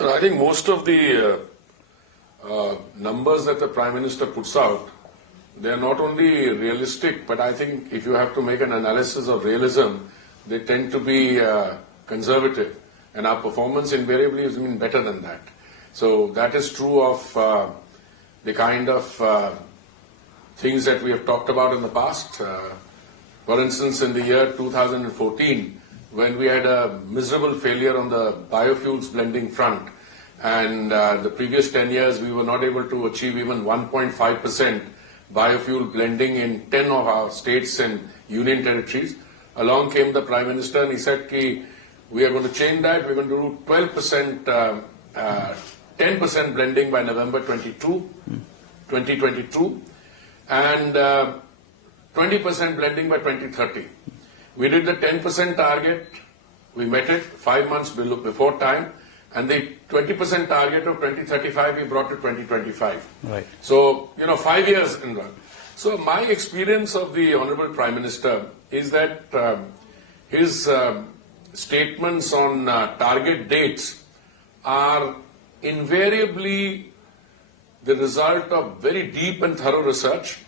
I think most of the numbers that the Prime Minister puts out, they are not only realistic, but I think if you have to make an analysis of realism, they tend to be conservative. And our performance invariably has been better than that. So that is true of the kind of things that we have talked about in the past. For instance, in the year 2014, when we had a miserable failure on the biofuels blending front, and the previous 10 years we were not able to achieve even 1.5% biofuel blending in 10 of our states and union territories, along came the Prime Minister and he said, we are going to change that, we're going to do 12%, 10% blending by November 2022, and 20% blending by 2030. We did the 10% target, we met it 5 months before time, and the 20% target of 2035 we brought to 2025. Right. So, 5 years in one. So my experience of the Honorable Prime Minister is that his statements on target dates are invariably the result of very deep and thorough research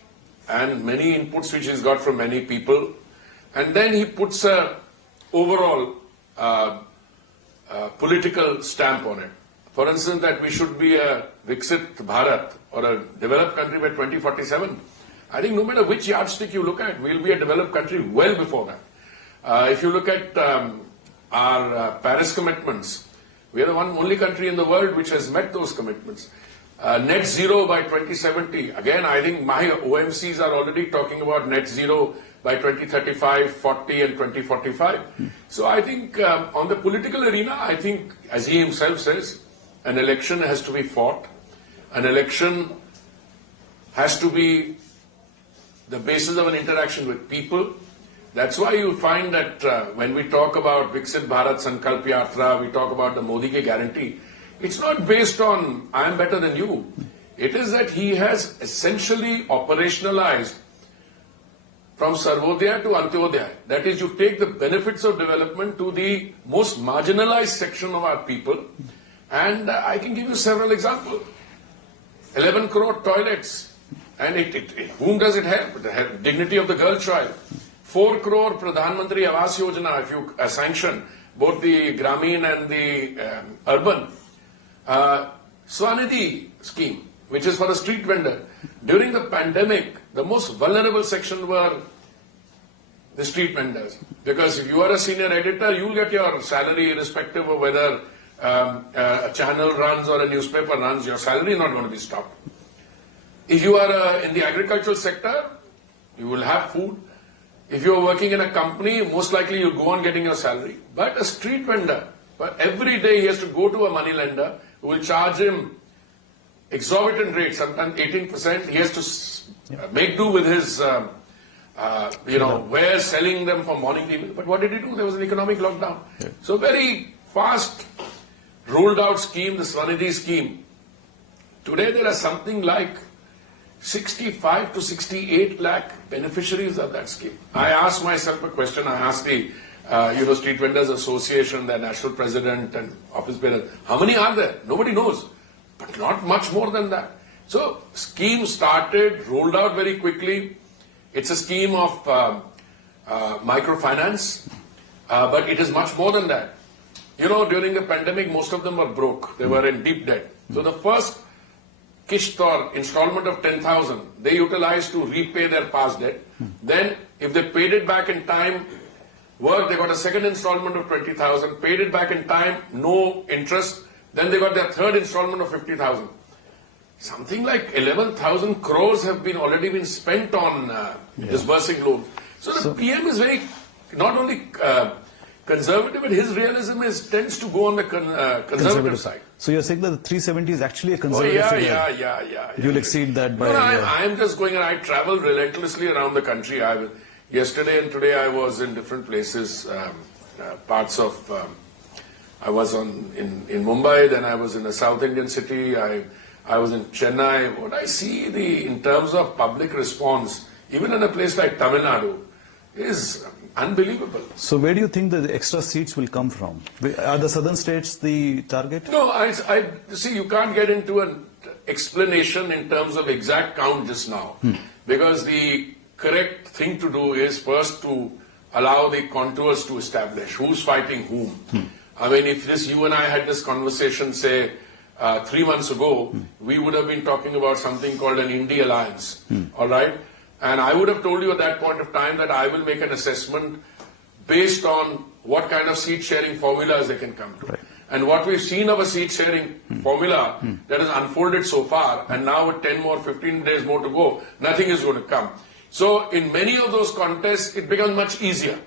and many inputs which he's got from many people. And then he puts a overall political stamp on it. For instance, that we should be a Viksit Bharat or a developed country by 2047. I think no matter which yardstick you look at, we'll be a developed country well before that. If you look at our Paris commitments, we are the only country in the world which has met those commitments. Net zero by 2070. Again, I think my OMCs are already talking about net zero by 2035, 40 and 2045. So I think on the political arena, I think, as he himself says, an election has to be fought. An election has to be the basis of an interaction with people. That's why you find that when we talk about Viksit Bharat Sankalp Yatra, we talk about the Modi Ki Guarantee, it's not based on I am better than you. It is that he has essentially operationalized from Sarvodaya to Antyodaya. That is, you take the benefits of development to the most marginalized section of our people. And I can give you several examples. 11 crore toilets. And whom does it help? The dignity of the girl child. 4 crore Pradhan Mantri Awas Yojana, if you sanction both the Grameen and the urban. Swanidhi scheme, which is for a street vendor. During the pandemic, the most vulnerable section were the street vendors. Because if you are a senior editor, you'll get your salary irrespective of whether a channel runs or a newspaper runs, your salary is not going to be stopped. If you are in the agricultural sector, you will have food. If you are working in a company, most likely you'll go on getting your salary. But a street vendor, but every day he has to go to a money lender who will charge him exorbitant rates, sometimes 18%. He has to make do with his, wares, selling them from morning to evening. But what did he do? There was an economic lockdown. Yeah. So very fast rolled out scheme, the Swanidhi scheme. Today there are something like 65 to 68 lakh beneficiaries of that scheme. I asked myself a question. I asked the Street Vendors Association, their national president and office bearer, how many are there? Nobody knows. But not much more than that. So scheme started, rolled out very quickly. It's a scheme of microfinance, but it is much more than that. During the pandemic, most of them were broke. They were in deep debt. So the first kist or installment of 10,000, they utilized to repay their past debt. Then, if they paid it back in time, they got a second installment of 20,000, paid it back in time, no interest. Then they got their third installment of 50,000. Something like 11,000 crores have already been spent on disbursing loans. So the PM is very, not only conservative, but his realism tends to go on the conservative side. So you're saying that the 370 is actually a conservative figure? Yeah. You'll exceed that by... No, I'm just going, and I travel relentlessly around the country. Yesterday and today I was in different places, parts of... I was in Mumbai, then I was in a South Indian city, I was in Chennai. What I see in terms of public response, even in a place like Tamil Nadu, is unbelievable. So where do you think the extra seats will come from? Are the southern states the target? No, I see, you can't get into an explanation in terms of exact count just now, because the correct thing to do is first to allow the contours to establish who's fighting whom. I mean, if you and I had this conversation, say, 3 months ago, we would have been talking about something called an India alliance, all right? And I would have told you at that point of time that I will make an assessment based on what kind of seat-sharing formulas they can come to. Right. And what we've seen of a seat-sharing formula that has unfolded so far, and now with 10 more, 15 days more to go, nothing is going to come. So in many of those contests, it becomes much easier.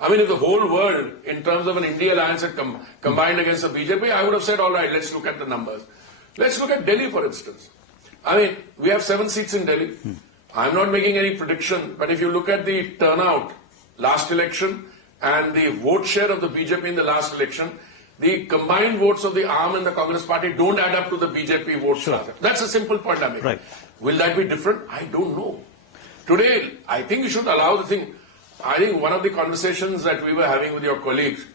I mean, if the whole world, in terms of an India alliance, had combined against the BJP, I would have said, all right, let's look at the numbers. Let's look at Delhi, for instance. I mean, we have 7 seats in Delhi. I'm not making any prediction, but if you look at the turnout last election and the vote share of the BJP in the last election, the combined votes of the Aam and the Congress party don't add up to the BJP votes. Sure. That's a simple point I'm making. Right. Will that be different? I don't know. Today, I think you should allow the thing. I think one of the conversations that we were having with your colleagues,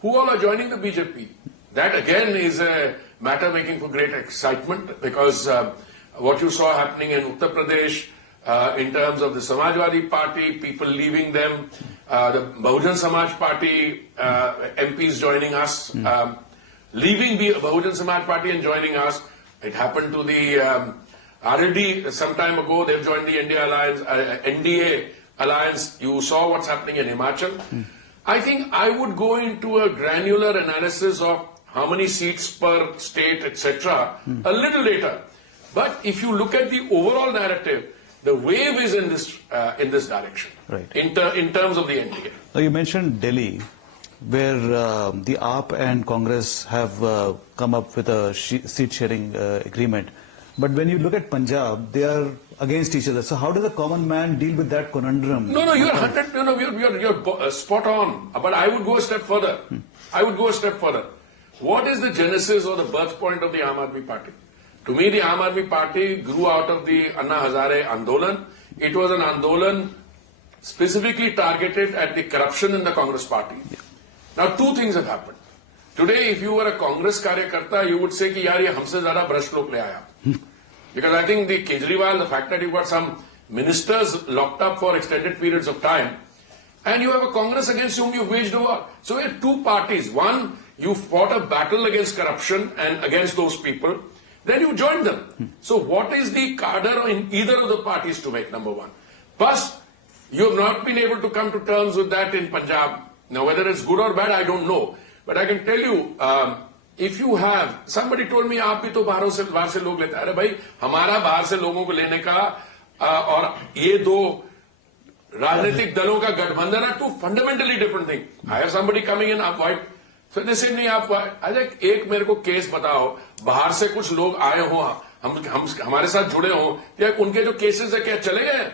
who all are joining the BJP, that again is a matter making for great excitement, because what you saw happening in Uttar Pradesh, in terms of the Samajwadi Party, people leaving them, the Bahujan Samaj Party MPs joining us, leaving the Bahujan Samaj Party and joining us. It happened to the RLD some time ago. They've joined the India Alliance, NDA Alliance. You saw what's happening in Himachal. I think I would go into a granular analysis of how many seats per state, etc., a little later. But if you look at the overall narrative, the wave is in this direction, right, in terms of the NDA. Now you mentioned Delhi, where the AAP and Congress have come up with a seat-sharing agreement. But when you look at Punjab, they are against each other. So how does a common man deal with that conundrum? No, you're spot on. But I would go a step further. What is the genesis or the birth point of the Aam Aadmi Party? To me, the Aam Aadmi Party grew out of the Anna Hazare Andolan. It was an Andolan specifically targeted at the corruption in the Congress party. Yeah. Now, 2 things have happened. Today, if you were a Congress karyakarta, you would say, ki, yaar, ye humse zyada brush log le aaya. Because I think the Kejriwal, the fact that you've got some ministers locked up for extended periods of time, and you have a Congress against whom you've waged a war. So we have 2 parties. One, you fought a battle against corruption and against those people. Then you joined them. So what is the cadre in either of the parties to make, number one? Plus, you have not been able to come to terms with that in Punjab. Now, whether it's good or bad, I don't know. But I can tell you, if you have, somebody told me, आप भी तो बाहर से लोग लेते हैं. अरे भाई, हमारा बाहर से लोगों को लेने का और ये 2 राजनीतिक दलों का गठबंधन are 2 fundamentally different things. I have somebody coming in, आप white. So they say, नहीं आप, अरे एक मेरे को केस बताओ, बाहर से कुछ लोग आए हो, हमारे साथ जुड़े हो, क्या उनके जो केसेस है क्या चले गए?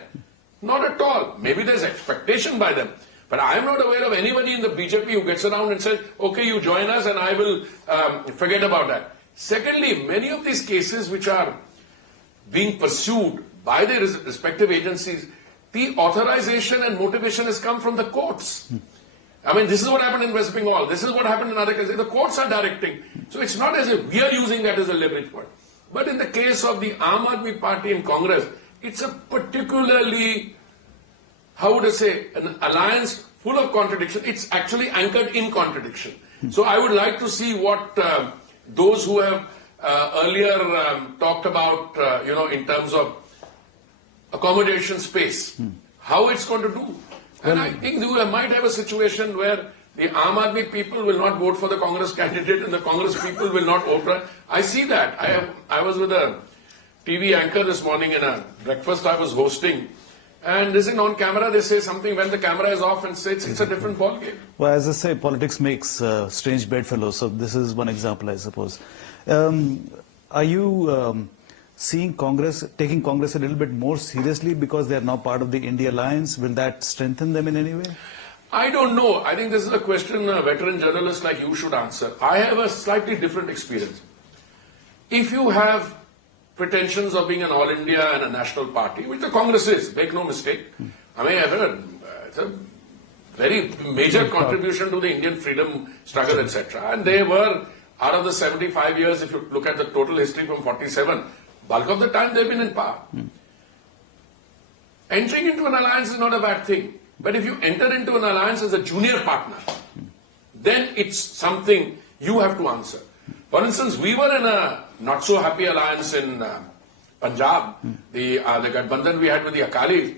Not at all. Maybe there's expectation by them. But I am not aware of anybody in the BJP who gets around and says, okay, you join us and I will forget about that. Secondly, many of these cases which are being pursued by the respective agencies, the authorization and motivation has come from the courts. I mean, this is what happened in West Bengal. This is what happened in other cases. The courts are directing. So it's not as if we are using that as a leverage point. But in the case of the Aam Aadmi Party in Congress, it's a particularly, how would I say, an alliance full of contradiction. It's actually anchored in contradiction. So I would like to see what those who have earlier talked about, in terms of accommodation space, how it's going to do. And I think we might have a situation where the Aam Aadmi people will not vote for the Congress candidate and the Congress people will not vote for it. I see that. I was with a TV anchor this morning in a breakfast I was hosting. And this is on camera, they say something when the camera is off and say it's a different ballgame. Well, as I say, politics makes strange bedfellows. So this is one example, I suppose. Are you seeing Congress, taking Congress a little bit more seriously because they are now part of the India Alliance? Will that strengthen them in any way? I don't know. I think this is a question a veteran journalist like you should answer. I have a slightly different experience. If you have pretensions of being an all India and a national party, which the Congress is, make no mistake. I mean, it's a very major contribution to the Indian freedom struggle, etc. And they were, out of the 75 years, if you look at the total history from 47, bulk of the time they've been in power. Entering into an alliance is not a bad thing. But if you enter into an alliance as a junior partner, then it's something you have to answer. For instance, we were in a not so happy alliance in Punjab, the Gadbandhan we had with the Akalis.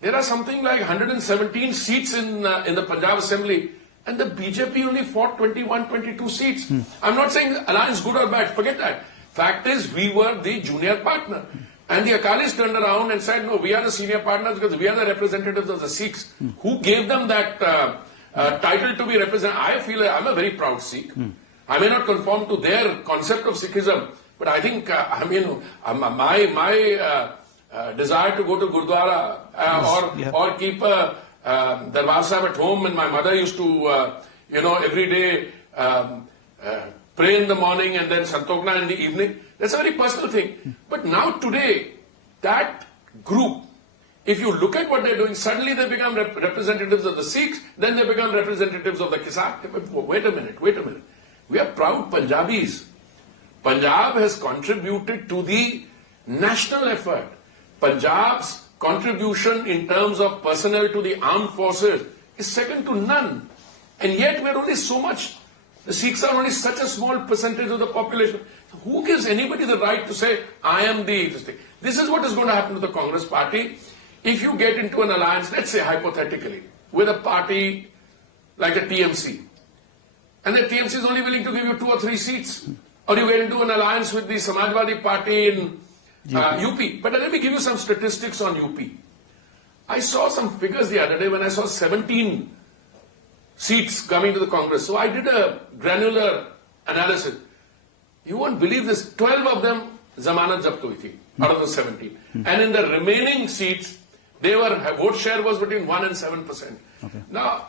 There are something like 117 seats in the Punjab Assembly, and the BJP only fought 21, 22 seats. I'm not saying alliance good or bad, forget that. Fact is, we were the junior partner. And the Akalis turned around and said, no, we are the senior partners because we are the representatives of the Sikhs. Who gave them that title to be represented? I feel I'm a very proud Sikh. I may not conform to their concept of Sikhism, but I think, my desire to go to Gurdwara or keep a Darbar Sahib at home, and my mother used to, every day pray in the morning and then Santokna in the evening. That's a very personal thing. But now today, that group, if you look at what they're doing, suddenly they become representatives of the Sikhs, then they become representatives of the Kisan. Wait a minute. We are proud Punjabis. Punjab has contributed to the national effort. Punjab's contribution in terms of personnel to the armed forces is second to none. And yet we're only so much. The Sikhs are only such a small percentage of the population. Who gives anybody the right to say, I am the... This is what is going to happen to the Congress party. If you get into an alliance, let's say hypothetically, with a party like a TMC, and the TMC is only willing to give you 2 or 3 seats, or you get into an alliance with the Samajwadi Party in UP. But let me give you some statistics on UP. I saw some figures the other day when I saw 17 seats coming to the Congress. So I did a granular analysis. You won't believe this. 12 of them, zamanat zabt hui thi, out of the 17. And in the remaining seats, vote share was between 1 and 7%. Okay. Now,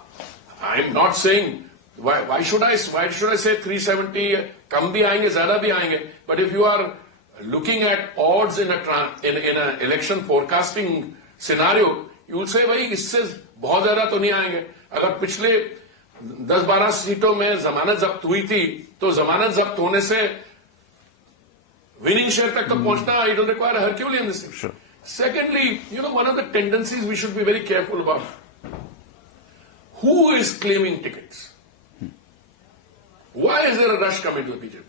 I'm not saying, why should I say 370, kam bhi aayenge, zyada bhi aayenge. But if you are looking at odds in an election forecasting scenario, you will say, bhai, isse bahut zyada to nahi aayenge. अगर पिछले 10-12 सीटों में जमानत जब्त हुई थी, तो जमानत जब्त होने से winning share तक तो पहुंचना, it will require a Herculean thing. Sure. Secondly, one of the tendencies we should be very careful about. Who is claiming tickets? Why is there a rush coming to the BJP?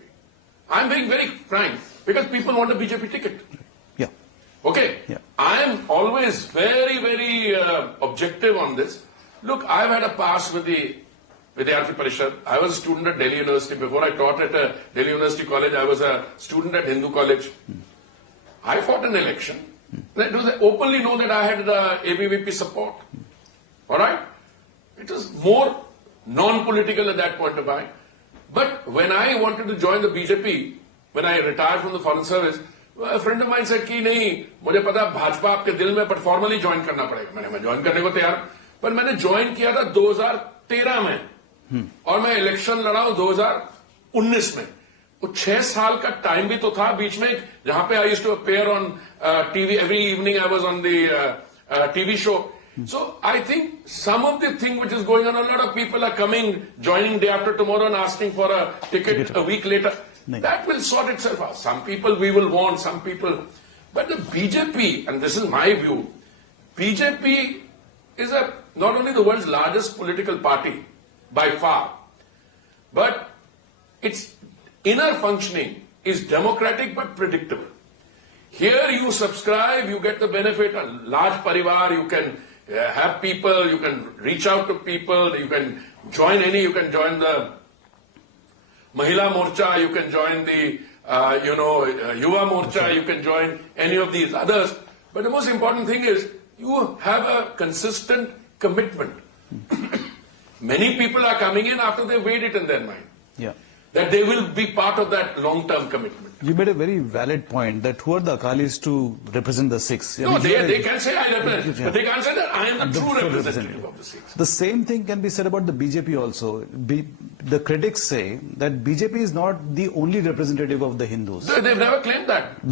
I'm being very frank, because people want a BJP ticket. Yeah. Okay. Yeah. I am always very, very objective on this. Look, I've had a past with the Vidyarthi Parishad. I was a student at Delhi University. Before I taught at Delhi University College, I was a student at Hindu College. I fought an election. It was openly known that I had the ABVP support. All right? It was more non-political at that point of time. But when I wanted to join the BJP, when I retired from the Foreign Service, a friend of mine said कि नहीं, मुझे पता भाजपा आपके दिल में, but formally join करना पड़ेगा. मैं join करने को तैयार. पर मैंने ज्वाइन किया था 2013 में और मैं इलेक्शन लड़ा हूं 2019 में. वो 6 साल का टाइम भी तो था बीच में, जहां पे I used to appear on TV every evening. I was on the TV show. So I think some of the thing which is going on, a lot of people are coming, joining day after tomorrow and asking for a ticket a week later. That will sort itself out. Some people we will want, some people. But the BJP, and this is my view, BJP is not only the world's largest political party by far, but its inner functioning is democratic but predictable. Here you subscribe, you get the benefit, a large parivar, you can have people, you can reach out to people, you can join you can join the Mahila Morcha, you can join the, Yuva Morcha, you can join any of these others. But the most important thing is, you have a consistent commitment. Many people are coming in after they weighed it in their mind. Yeah. That they will be part of that long-term commitment. You made a very valid point that who are the Akalis to represent the Sikhs? No, they can say I represent, but they can't say that I am the true representative of the Sikhs. The same thing can be said about the BJP also. The critics say that BJP is not the only representative of the Hindus. They've never claimed that.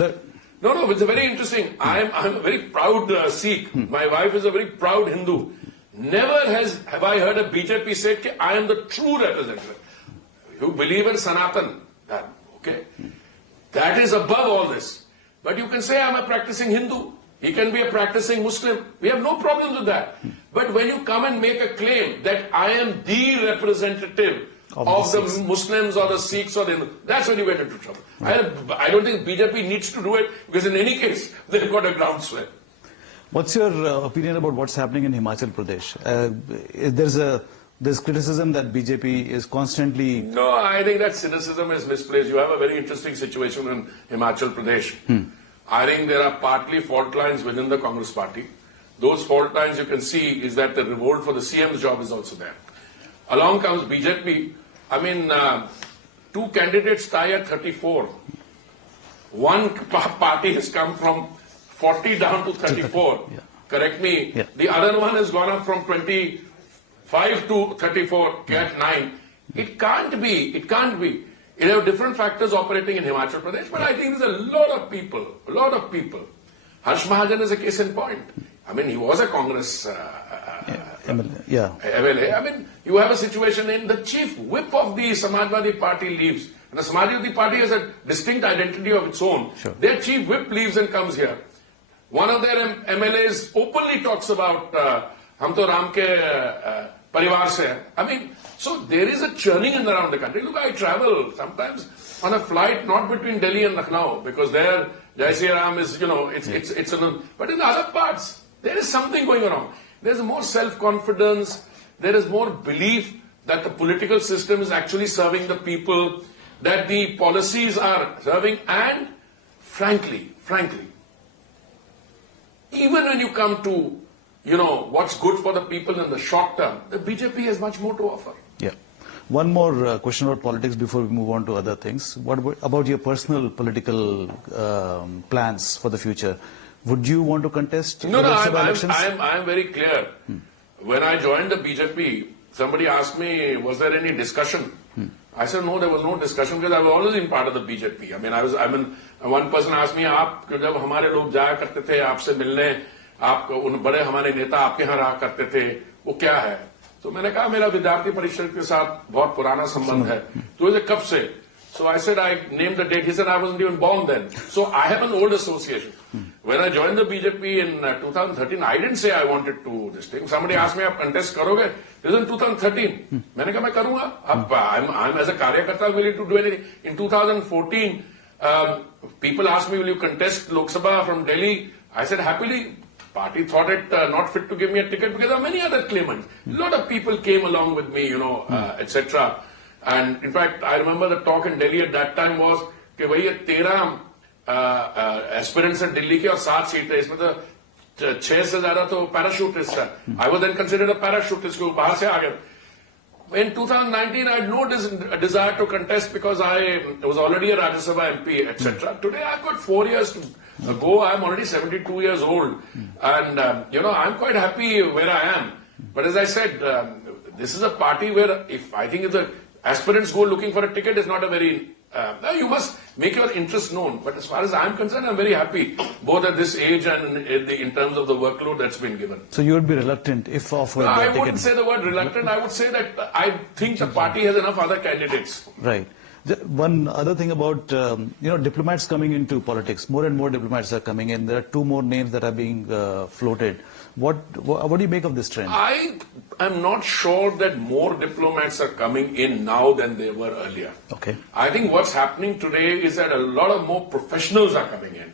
No, it's very interesting. I'm a very proud Sikh. My wife is a very proud Hindu. Never have I heard a BJP say, I am the true representative. You believe in Sanatan, okay? That is above all this. But you can say, I'm a practicing Hindu. He can be a practicing Muslim. We have no problems with that. But when you come and make a claim that I am the representative of the Muslims or the Sikhs or the Hindus, that's when you get into trouble. Right. I don't think BJP needs to do it, because in any case, they've got a groundswell. What's your opinion about what's happening in Himachal Pradesh? There's criticism that BJP is constantly... No, I think that cynicism is misplaced. You have a very interesting situation in Himachal Pradesh. I think there are partly fault lines within the Congress party. Those fault lines you can see is that the revolt for the CM's job is also there. Along comes BJP. I mean, two candidates tie at 34. One party has come from 40 down to 34. Yeah. Correct me. Yeah. The other one has gone up from 25 to 34, at 9. It can't be. It can't be. You have different factors operating in Himachal Pradesh, but I think there's a lot of people. Harsh Mahajan is a case in point. I mean, he was a Congress MLA. I mean, you have a situation in the chief whip of the Samajwadi Party leaves. And the Samajwadi Party has a distinct identity of its own. Sure. Their chief whip leaves and comes here. One of their MLAs openly talks about hum to Ram ke parivar se hai. I mean, so there is a churning in around the country. Look, I travel sometimes on a flight not between Delhi and Lucknow, because there Jai Shri Ram is, it's but in the other parts, there is something going on. There's more self-confidence. There is more belief that the political system is actually serving the people, that the policies are serving, and frankly, even when you come to, what's good for the people in the short term, the BJP has much more to offer. Yeah. One more question about politics before we move on to other things. What about your personal political plans for the future? Would you want to contest elections? I'm very clear. When I joined the BJP, somebody asked me, was there any discussion? I said, no, there was no discussion, because I was always in part of the BJP. I mean, one person asked me, आप जब हमारे लोग जाया करते थे आपसे मिलने, आप उन बड़े हमारे नेता आपके यहाँ रहा करते थे, वो क्या है? तो मैंने कहा, मेरा विद्यार्थी परिषद के साथ बहुत पुराना संबंध है. तो ये कब से? So I said, I named the date. He said, I wasn't even born then. So I have an old association. When I joined the BJP in 2013, I didn't say I wanted to this thing. Somebody asked me, "Aap contest karoge?" This is in 2013. मैंने कहा मैं करूँगा. I'm as a कार्यकर्ता willing to do anything. In 2014, people asked me, "Will you contest Lok Sabha from Delhi?" I said, happily. Party thought it not fit to give me a ticket, because there are many other claimants. A lot of people came along with me, etc. And in fact, I remember the talk in Delhi at that time was कि भई 13 aspirants हैं दिल्ली के और 7 सीटें, इसमें तो 6 से ज़्यादा तो parachutist है. I was then considered a parachutist, क्योंकि बाहर से आ गया. In 2019, I had no desire to contest, because I was already a Rajya Sabha MP, etc. Today, I've got 4 years to go. I'm already 72 years old, and I'm quite happy where I am. But as I said, this is a party where, I think if the aspirants go looking for a ticket, it's not a very... you must make your interest known. But as far as I'm concerned, I'm very happy, both at this age and in terms of the workload that's been given. So you would be reluctant if offered a ticket? I wouldn't say the word reluctant. I would say that I think the party has enough other candidates. Right. One other thing about, diplomats coming into politics. More and more diplomats are coming in. There are 2 more names that are being floated. What do you make of this trend? I am not sure that more diplomats are coming in now than they were earlier. Okay. I think what's happening today is that a lot of more professionals are coming in.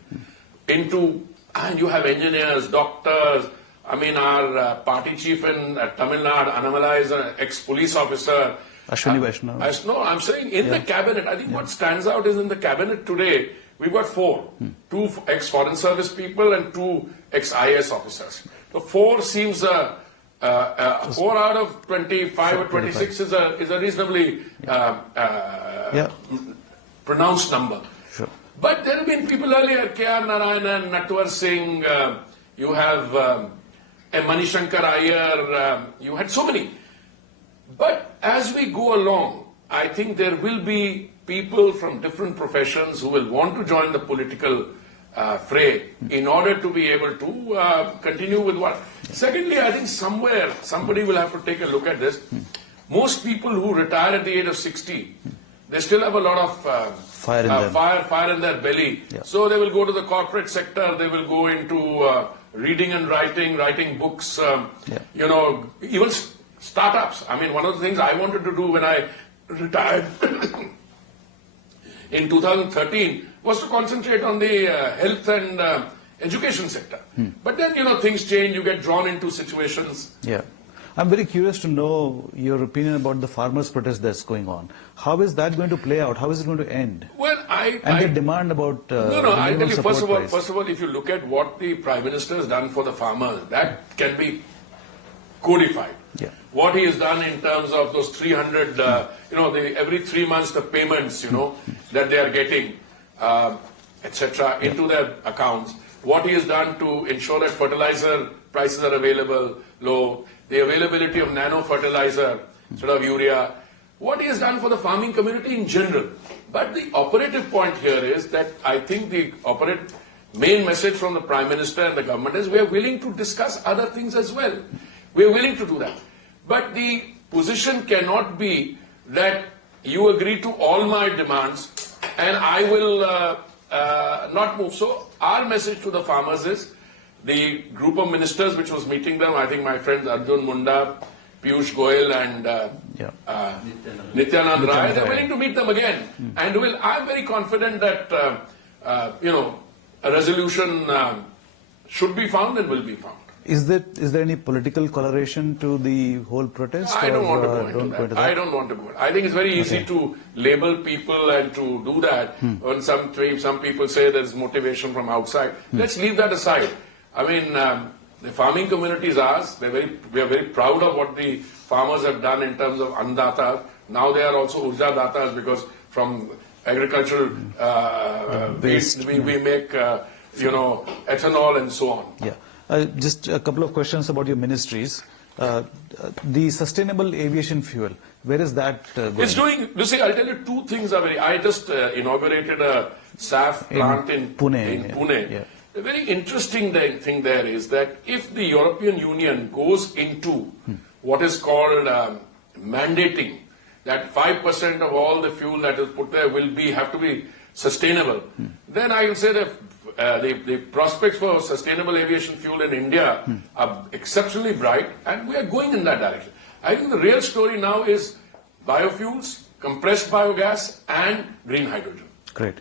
And you have engineers, doctors. I mean, our party chief in Tamil Nadu, Anamala, is an ex-police officer. Ashwini Vaishnav. No, I'm saying in the cabinet. I think what stands out is in the cabinet today, we've got 4. 2 ex-foreign service people and 2 ex-IAS officers. So 4 seems 4 out of 25 or 26 is a reasonably pronounced number. Sure. But there have been people earlier, K.R. Narayanan, Natwar Singh, you have Manishankar Iyer, you had so many. But as we go along, I think there will be people from different professions who will want to join the political fray in order to be able to continue with what. Secondly, I think somewhere somebody will have to take a look at this. Most people who retire at the age of 60, they still have a lot of fire in their belly. Yeah. So they will go to the corporate sector, they will go into reading and writing books, you know, even startups. I mean, one of the things I wanted to do when I retired in 2013 was to concentrate on the health and education sector. But then, you know, things change, you get drawn into situations. Yeah. I'm very curious to know your opinion about the farmers' protest that's going on. How is that going to play out? How is it going to end? Well, the demand about I tell you, first of all, if you look at what the Prime Minister has done for the farmers, that can be codified. Yeah. What he has done in terms of those 300, you know, every 3 months the payments, you know, that they are getting, etc., into their accounts. What he has done to ensure that fertilizer prices are available, low, the availability of nano fertilizer, sort of urea, what he has done for the farming community in general. But the operative point here is that I think the main message from the Prime Minister and the government is we are willing to discuss other things as well. We are willing to do that. But the position cannot be that you agree to all my demands and I will not move. So our message to the farmers is the group of ministers which was meeting them, I think my friends Arjun Munda, Piyush Goyal and Nityanand Rai, they're willing to meet them again. And I'm very confident that, you know, a resolution should be found and will be found. Is there any political coloration to the whole protest? I don't want to go into that. I don't want to go. I think it's very easy to label people and to do that. When some people say there's motivation from outside. Let's leave that aside. I mean, the farming community is ours. We are very proud of what the farmers have done in terms of Annadatas. Now they are also Urja Datas because from agricultural waste we make, you know, ethanol and so on. Yeah. Just a couple of questions about your ministries. The sustainable aviation fuel, where is that going? It's doing, you see, I'll tell you two things are I just inaugurated a SAF plant in Pune. Yeah. A very interesting thing there is that if the European Union goes into what is called mandating that 5% of all the fuel that is put there have to be sustainable, then I will say that the prospects for sustainable aviation fuel in India are exceptionally bright, and we are going in that direction. I think the real story now is biofuels, compressed biogas, and green hydrogen. Great.